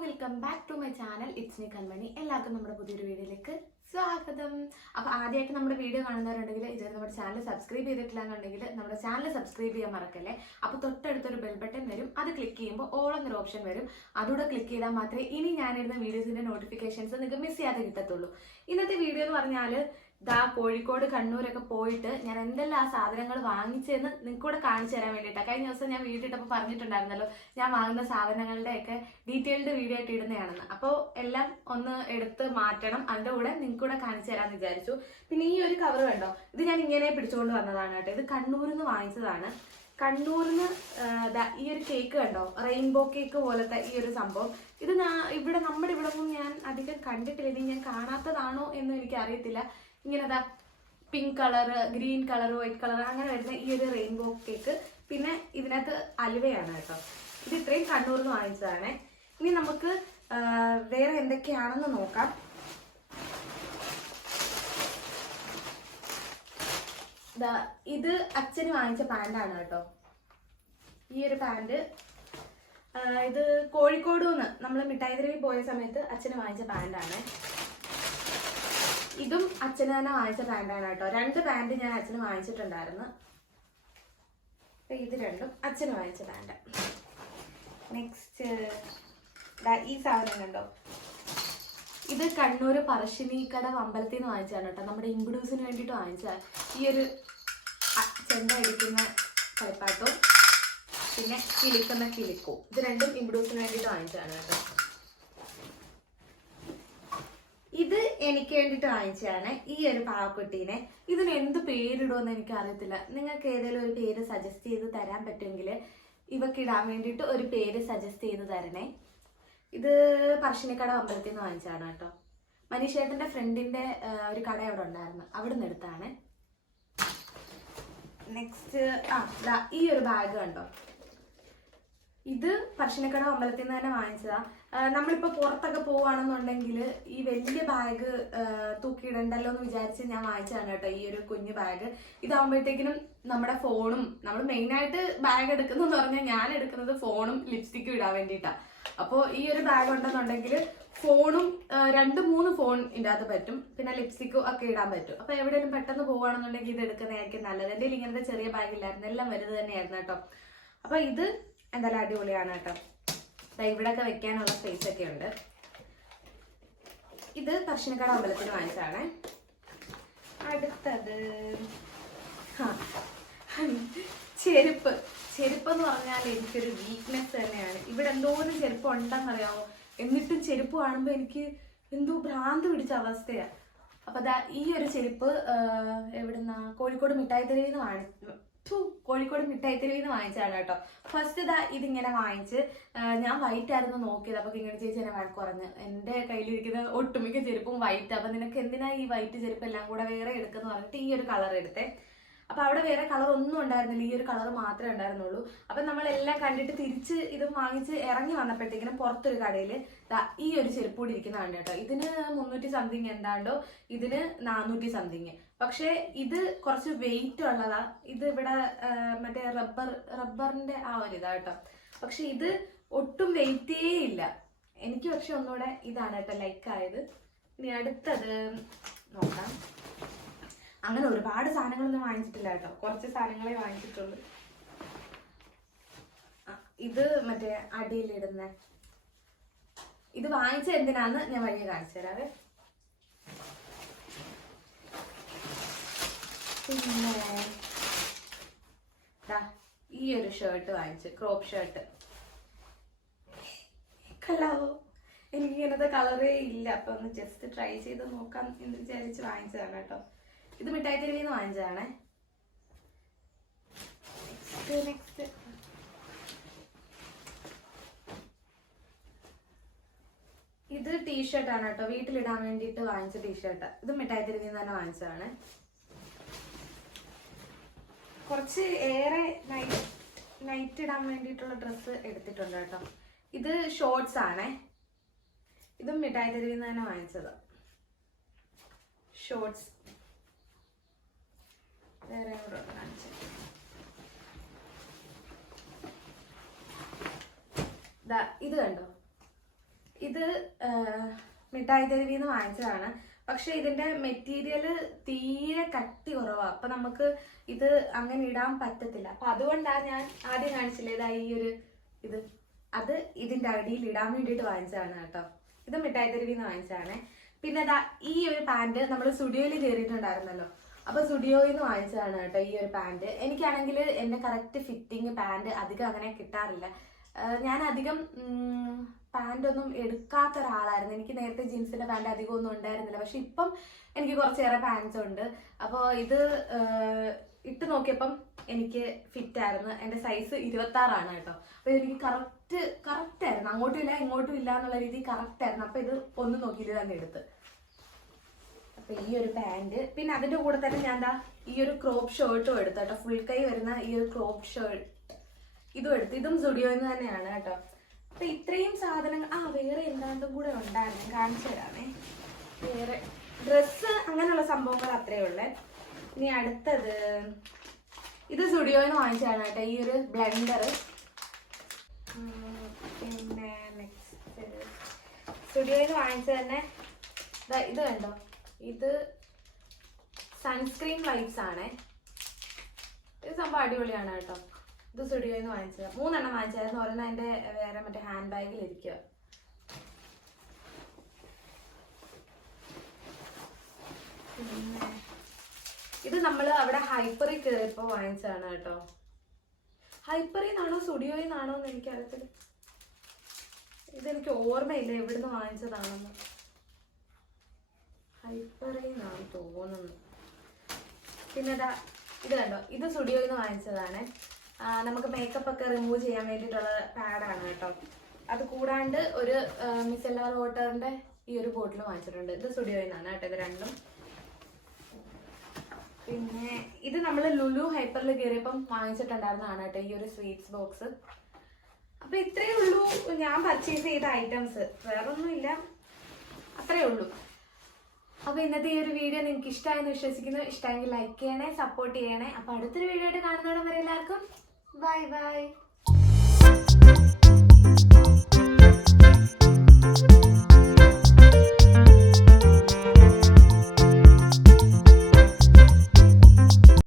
Welcome back to my channel it's me Kanmani എല്ലാവർക്കും നമ്മുടെ പുതിയൊരു വീഡിയോയിലേക്ക് സ്വാഗതം. അപ്പോൾ ആദ്യമായിട്ട് നമ്മുടെ വീഡിയോ കാണുന്നവരുണ്ടെങ്കിൽ ഇതുവരെ നമ്മുടെ ചാനൽ സബ്സ്ക്രൈബ് ചെയ്തിട്ടില്ല എന്നുണ്ടെങ്കിൽ നമ്മുടെ ചാനൽ സബ്സ്ക്രൈബ് ചെയ്യാൻ മറക്കല്ലേ? അപ്പോൾ തൊട്ടടുത്തൊരു ബെൽ ബട്ടൺ വരും. അത് ക്ലിക്ക് ചെയ്യുമ്പോൾ ഓൾ എന്നൊരു ഓപ്ഷൻ വരും. അതുകൂടെ ക്ലിക്ക് ചെയ്താൽ മാത്രമേ ഇനി ഞാനിടുന്ന വീഡിയോസിന്റെ നോട്ടിഫിക്കേഷൻസ് നിങ്ങൾക്ക് മിസ് ചെയ്യാതെ കിട്ടത്തുള്ളൂ. ഇന്നത്തെ വീഡിയോ എന്ന് പറഞ്ഞാൽ ദാ കോഴിക്കോട് കണ്ണൂരൊക്കെ പോയിട്ട് ഞാൻ എന്തെല്ലാം ആ സാധനങ്ങൾ വാങ്ങിച്ചതെന്ന് നിങ്ങൾക്ക് കൂടെ കാണിച്ചു തരാൻ വേണ്ടിയിട്ടാണ് കഴിഞ്ഞ ദിവസം ഞാൻ വീട്ടിട്ടപ്പോൾ പറഞ്ഞിട്ടുണ്ടായിരുന്നല്ലോ ഞാൻ വാങ്ങുന്ന സാധനങ്ങളുടെയൊക്കെ ഡീറ്റെയിൽഡ് വീഡിയോ ആയിട്ട് ഇടുന്നതാണെന്ന്. അപ്പോൾ എല്ലാം ഒന്ന് എടുത്ത് മാറ്റണം അതിന്റെ കൂടെ നിങ്ങൾക്ക് കൂടെ കാണിച്ചു തരാമെന്ന് വിചാരിച്ചു. പിന്നെ ഈ ഒരു കവർ കണ്ടോ? ഇത് ഞാൻ ഇങ്ങനെ പിടിച്ചുകൊണ്ട് വന്നതാണ് കേട്ടോ. ഇത് കണ്ണൂരിൽ നിന്ന് വാങ്ങിച്ചതാണ് കണ്ണൂരിൽ നിന്ന് ഈ ഒരു കേക്ക് കണ്ടോ? റെയിൻബോ കേക്ക് പോലത്തെ ഈ ഒരു സംഭവം. ഇത് ഇവിടെ നമ്മുടെ ഇവിടെ ഞാൻ അധികം കണ്ടിട്ടില്ല. ഇനി ഞാൻ കാണാത്തതാണോ എന്ന് എനിക്ക് അറിയത്തില്ല ഇങ്ങനെ അതാ pink colour green colour white colour അങ്ങനെ വരുന്ന ഈ ഒരു റെയിൻബോ കേക്ക് പിന്നെ ഇതിനകത്ത് അലുവയാണ് കേട്ടോ. ഇത് ഇത്രയും കണ്ണൂർന്ന് വാങ്ങിച്ചതാണ്. ഇനി നമുക്ക് വേറെ എന്തൊക്കെയാണെന്ന് നോക്കാം. ഇത് അച്ഛന് വാങ്ങിച്ച പാന്റാണ് കേട്ടോ. ഈ ഒരു പാന്റ് ഇത് കോഴിക്കോട് നിന്ന് നമ്മൾ മിഠായി തെരുവിൽ പോയ സമയത്ത് അച്ഛന് വാങ്ങിച്ച പാന്റാണ് ഇതും അച്ഛന് തന്നെ വാങ്ങിച്ച പാന്റാണ് കേട്ടോ. രണ്ട് പാന്റ് ഞാൻ അച്ഛന് വാങ്ങിച്ചിട്ടുണ്ടായിരുന്നു. ഇത് രണ്ടും അച്ഛന് വാങ്ങിച്ച പാന്റ് നെക്സ്റ്റ് ഈ സാധനം കണ്ടോ? ഇത് കണ്ണൂർ പറശ്ശിനിക്കട അമ്പലത്തിൽ നിന്ന് വാങ്ങിച്ചതാണ് കേട്ടോ. നമ്മുടെ ഇമ്പിഡൂസിന് വേണ്ടിയിട്ട് വാങ്ങിച്ചതാണ്. ഈ ഒരു ചെണ്ട അടിക്കുന്ന കളിപ്പാട്ടവും പിന്നെ കിളിക്കുന്ന കിളിക്കും ഇത് രണ്ടും ഇമ്പിഡൂസിന് വേണ്ടിയിട്ട് വാങ്ങിച്ചതാണ് കേട്ടോ. എനിക്ക് വേണ്ടിയിട്ട് വാങ്ങിച്ചതാണ് ഈ ഒരു പാവക്കുട്ടീനെ. ഇതിന് എന്ത് പേരിടുമെന്ന് എനിക്ക് അറിയത്തില്ല നിങ്ങൾക്ക് ഏതെങ്കിലും ഒരു പേര് സജസ്റ്റ് ചെയ്ത് തരാൻ പറ്റുമെങ്കിൽ ഇവക്ക് ഇടാൻ വേണ്ടിയിട്ട് ഒരു പേര് സജസ്റ്റ് ചെയ്ത് തരണേ. ഇത് പറശ്ശിനിക്കട അമ്പലത്തിൽ നിന്ന് വാങ്ങിച്ചതാണ് കേട്ടോ. മനീഷേട്ടന്റെ ഫ്രണ്ടിന്റെ ഒരു കട അവിടെ ഉണ്ടായിരുന്നു. അവിടെ നിന്ന് എടുത്താണ്. നെക്സ്റ്റ് ആ ഈ ഒരു ബാഗ് കണ്ടോ? ഇത് പറശ്ശിനിക്കട അമ്പലത്തിൽ നിന്ന് തന്നെ വാങ്ങിച്ചതാ. നമ്മളിപ്പോൾ നമ്മളിപ്പോ പുറത്തൊക്കെ പോവുകയാണെന്നുണ്ടെങ്കിൽ ഈ വലിയ ബാഗ് തൂക്കിയിടണ്ടല്ലോ എന്ന് വിചാരിച്ച് ഞാൻ വാങ്ങിച്ചതാണ് കേട്ടോ ഈ ഒരു കുഞ്ഞു ബാഗ് ഇതാകുമ്പോഴത്തേക്കിനും നമ്മുടെ ഫോണും നമ്മൾ മെയിനായിട്ട് ബാഗ് എടുക്കുന്നതെന്ന് പറഞ്ഞാൽ ഞാൻ എടുക്കുന്നത് ഫോണും ലിപ്സ്റ്റിക്കും ഇടാൻ വേണ്ടിയിട്ടാണ് അപ്പോൾ ഈ ഒരു ബാഗ് ഉണ്ടെന്നുണ്ടെങ്കിൽ ഫോണും രണ്ട് മൂന്ന് ഫോൺ ഇടാതെ പറ്റും. പിന്നെ ലിപ്സ്റ്റിക്കും ഒക്കെ ഇടാൻ പറ്റും. അപ്പോൾ എവിടെയെങ്കിലും പെട്ടെന്ന് പോവുകയാണെന്നുണ്ടെങ്കിൽ ഇത് എടുക്കുന്നതായിരിക്കും നല്ലത്. എന്റെ ഇങ്ങനത്തെ ചെറിയ ബാഗ് ഇല്ലായിരുന്നു. എല്ലാം വലുത് തന്നെയായിരുന്നു കേട്ടോ. അപ്പോൾ ഇത് എന്തായാലും അടിപൊളിയാണ് കേട്ടോ. ഇവിടെയൊക്കെ വെക്കാനുള്ള സ്പേസ് ഒക്കെ ഉണ്ട്. ഇത് ദക്ഷിണക്കട അമ്പലത്തിന് വാങ്ങിച്ചതാണ് അടുത്തത് ചെരുപ്പ് ചെരുപ്പ്. എന്ന് പറഞ്ഞാൽ എനിക്കൊരു വീക്ക്നെസ് തന്നെയാണ്. ഇവിടെ എന്തോരം ചെരുപ്പ് ഉണ്ടെന്നറിയാമോ? എന്നിട്ടും ചെരുപ്പ് കാണുമ്പോൾ എനിക്ക് എന്തോ ഭ്രാന്ത് പിടിച്ച അവസ്ഥയാ. അപ്പൊ ഈ ഒരു ചെരുപ്പ് എവിടുന്ന? കോഴിക്കോട് മിഠായി തെരുവിൽ നിന്ന് വാങ്ങി കോഴിക്കോട് മിഠായി തെരുവിൽ നിന്ന് വാങ്ങിച്ചതാണ് കേട്ടോ. ഫസ്റ്റ് ഇതാ ഇതിങ്ങനെ വാങ്ങിച്ച് ഞാൻ വൈറ്റ് ആയിരുന്നു നോക്കിയത്. അപ്പൊ ഇങ്ങനെ ചേച്ചി എന്നെ വഴക്ക് കുറഞ്ഞ് എന്റെ കയ്യിലിരിക്കുന്ന ഒട്ടുമിക്ക ചെരുപ്പും വൈറ്റ് അപ്പൊ നിനക്ക് എന്തിനാ ഈ വൈറ്റ് ചെരുപ്പ് എല്ലാം കൂടെ വേറെ എടുക്കുന്നു? പറഞ്ഞിട്ട് ഈ ഒരു കളർ എടുത്തേ. അപ്പൊ അവിടെ വേറെ കളർ ഒന്നും ഉണ്ടായിരുന്നില്ല. ഈ ഒരു കളർ മാത്രമേ ഉണ്ടായിരുന്നുള്ളൂ. അപ്പൊ നമ്മളെല്ലാം കണ്ടിട്ട് തിരിച്ച് ഇത് വാങ്ങിച്ച് ഇറങ്ങി വന്നപ്പോഴത്തേക്കിനും പുറത്തൊരു കടയിൽ ഈ ഒരു ചെരുപ്പ് കൂടി ഇരിക്കുന്നതാണ് കേട്ടോ. ഇതിന് മുന്നൂറ്റി സംതിങ് എന്താണ്ടോ? ഇതിന് നാനൂറ്റി സംതിങ് പക്ഷേ ഇത് കുറച്ച് വെയിറ്റ് ഉള്ളതാ. ഇത് ഇവിടെ മറ്റേ റബ്ബർ റബ്ബറിന്റെ ആ ഒരു ഇതാ കേട്ടോ. പക്ഷെ ഇത് ഒട്ടും വെയിറ്റേ ഇല്ല. എനിക്ക് പക്ഷെ ഒന്നുകൂടെ ഇതാണ് കേട്ടോ ലൈക്ക് ആയത്. ഇനി അടുത്തത് നോക്കാം. അങ്ങനെ ഒരുപാട് സാധനങ്ങളൊന്നും വാങ്ങിച്ചിട്ടില്ല കേട്ടോ കുറച്ച് സാധനങ്ങളെ വാങ്ങിച്ചിട്ടുള്ളൂ. ഇത് മറ്റേ അടിയിലിടുന്ന ഇത് വാങ്ങിച്ച എന്തിനാന്ന് ഞാൻ വഴിയെ കാണിച്ചു തരാവേ. പിന്നെ ഈ ഒരു ഷർട്ട് വാങ്ങിച്ചു ക്രോപ്പ് ഷർട്ട് കലാവോ എനിക്ക് ഇങ്ങനത്തെ കളറേ ഇല്ല. അപ്പൊ ഒന്ന് ജസ്റ്റ് ട്രൈ ചെയ്ത് നോക്കാം എന്ന് വിചാരിച്ച് വാങ്ങിച്ചതാണ് കേട്ടോ. ഇത് മിഠായി തെരുവിൽ നിന്ന് വാങ്ങിച്ചതാണേ. നെക്സ്റ്റ് ഇത് ടീഷർട്ടാണ് കേട്ടോ. വീട്ടിലിടാൻ വേണ്ടിയിട്ട് വാങ്ങിച്ച ടീഷർട്ട് ഇത് മിഠായി തെരുവിൽ നിന്ന് തന്നെ വാങ്ങിച്ചതാണ്. കുറച്ച് ഏറെ നൈറ്റ് നൈറ്റ് ഇടാൻ വേണ്ടിയിട്ടുള്ള ഡ്രസ്സ് എടുത്തിട്ടുണ്ട് കേട്ടോ. ഇത് ഷോർട്സ് ആണേ. ഇതും മിഠായി തെരുവിൽ നിന്ന് തന്നെ വാങ്ങിച്ചത്. ഷോർട്സ് വേറെ കൂടെ കാണിച്ചു ഇത് കണ്ടോ? ഇത് മിഠായി തെരുവിൽ നിന്ന് വാങ്ങിച്ചതാണ്. പക്ഷെ ഇതിന്റെ മെറ്റീരിയൽ തീരെ കട്ടി കുറവാണ് അപ്പൊ നമുക്ക് ഇത് അങ്ങനെ ഇടാൻ പറ്റത്തില്ല. അപ്പൊ അതുകൊണ്ടാണ് ഞാൻ ആദ്യം കാണിച്ചില്ലേ ഇതാ ഈ ഒരു ഇത്. അത് ഇതിന്റെ അടിയിൽ ഇടാൻ വേണ്ടിയിട്ട് വാങ്ങിച്ചതാണ് കേട്ടോ. ഇത് മിഠായി തെരുവിൽ നിന്ന് വാങ്ങിച്ചതാണ്. പിന്നെ ഈ ഒരു പാന്റ് നമ്മൾ സ്റ്റുഡിയോയിൽ കയറിയിട്ടുണ്ടായിരുന്നല്ലോ. അപ്പൊ സ്റ്റുഡിയോയിൽ നിന്ന് വാങ്ങിച്ചതാണ് കേട്ടോ ഈ ഒരു പാന്റ്. എനിക്കാണെങ്കിൽ എന്റെ കറക്റ്റ് ഫിറ്റിംഗ് പാന്റ് അധികം അങ്ങനെ കിട്ടാറില്ല. ഞാൻ അധികം പാന്റ് ഒന്നും എടുക്കാത്ത ഒരാളായിരുന്നു. എനിക്ക് നേരത്തെ ജീൻസിന്റെ പാന്റ് അധികം ഒന്നും ഉണ്ടായിരുന്നില്ല. പക്ഷെ ഇപ്പം എനിക്ക് കുറച്ചേറെ പാൻസ് ഉണ്ട്. അപ്പോൾ ഇത് ഇട്ട് നോക്കിയപ്പം എനിക്ക് ഫിറ്റ് ആയിരുന്നു. എന്റെ സൈസ് ഇരുപത്തി ആറാണ് കേട്ടോ. അപ്പോൾ എനിക്ക് കറക്റ്റ് കറക്റ്റ് ആയിരുന്നു. അങ്ങോട്ടും ഇല്ല ഇങ്ങോട്ടും ഇല്ല എന്നുള്ള രീതി കറക്റ്റ് ആയിരുന്നു. അപ്പോൾ ഇത് ഒന്ന് നോക്കിയിട്ട് തന്നെ എടുത്ത്. അപ്പൊ ഈ ഒരു പാന്റ്. പിന്നെ അതിന്റെ കൂടെ തന്നെ ഞാൻ എന്താ ഈ ഒരു ക്രോപ്പ് ഷർട്ടും എടുത്തു കേട്ടോ. ഫുൾ കൈ വരുന്ന ഈ ഒരു ക്രോപ്പ് ഷർട്ട് ഇതും എടുത്തു. ഇതും സ്റ്റുഡിയോയിൽ എന്ന് തന്നെയാണ് കേട്ടോ. അപ്പൊ ഇത്രയും സാധനങ്ങൾ ആ വേറെ എന്താണ്ടും കൂടെ ഉണ്ടായിരുന്നു. കാണിച്ചു തരാമേ വേറെ ഡ്രസ്സ് അങ്ങനെയുള്ള സംഭവങ്ങൾ അത്രേ ഉള്ളേ. ഇനി അടുത്തത് ഇത് സ്റ്റുഡിയോയിൽ നിന്ന് വാങ്ങിച്ചതാണ് കേട്ടോ. ഈ ഒരു ബ്ലെൻഡർ പിന്നെ നെക്സ്റ്റ് സ്റ്റുഡിയോയിൽ വാങ്ങിച്ചത് തന്നെ ഇത് കണ്ടോ? ഇത് സൺസ്ക്രീൻ ലൈറ്റ്സ് ആണ്. ഇത് സംഭവം അടിപൊളിയാണ് കേട്ടോ. ഇത് സ്റ്റുഡിയോയിൽ നിന്ന് വാങ്ങിച്ചത്. മൂന്നെണ്ണം വാങ്ങിച്ചായിരുന്നു ഒരെണ്ണം എന്റെ വേറെ മറ്റേ ഹാൻഡ് ബാഗിൽ ഇരിക്കുക ഇത് നമ്മൾ അവിടെ ഹൈപ്പറിൽ കയറിയപ്പോൾ വാങ്ങിച്ചതാണ് കേട്ടോ. ഹൈപ്പറിൽ നിന്നാണോ സ്റ്റുഡിയോയിൽ നിന്നാണോ എന്ന് എനിക്കറിയത്തില്ല. ഇതെനിക്ക് ഓർമ്മയില്ല എവിടുന്ന് വാങ്ങിച്ചതാണെന്ന്. ഹൈപ്പറിന്നാണ് തോന്നുന്നു പിന്നെ ഇതാ ഇത് കണ്ടോ? ഇത് സ്റ്റുഡിയോയിൽ നിന്ന് വാങ്ങിച്ചതാണ് നമുക്ക് മേക്കപ്പ് ഒക്കെ റിമൂവ് ചെയ്യാൻ വേണ്ടിയിട്ടുള്ള പാഡാണ് കേട്ടോ. അത് കൂടാണ്ട് ഒരു മിസെല്ലാർ വാട്ടറിന്റെ ഈ ഒരു ബോട്ടിൽ വാങ്ങിച്ചിട്ടുണ്ട്. ഇത് സ്റ്റുഡിയോയിൽ നിന്നാണ് കേട്ടോ ഇത് രണ്ടും. പിന്നെ ഇത് നമ്മൾ ലുലു ഹൈപ്പറിൽ കയറിയപ്പം വാങ്ങിച്ചിട്ടുണ്ടായിരുന്നതാണ് കേട്ടോ ഈ ഒരു സ്വീറ്റ്സ് ബോക്സ് അപ്പൊ ഇത്രയേ ഉള്ളൂ. ഞാൻ പർച്ചേസ് ചെയ്ത ഐറ്റംസ് വേറൊന്നുമില്ല. അത്രേ ഉള്ളൂ. അപ്പോൾ ഇന്നത്തെ ഈ ഒരു വീഡിയോ നിങ്ങൾക്ക് ഇഷ്ടമായെന്ന് വിശ്വസിക്കുന്നു. ഇഷ്ടമെങ്കിൽ ലൈക്ക് ചെയ്യണേ സപ്പോർട്ട് ചെയ്യണേ. അപ്പോൾ അടുത്തൊരു വീഡിയോ ആയിട്ട് വരെ എല്ലാവർക്കും ബൈ ബൈ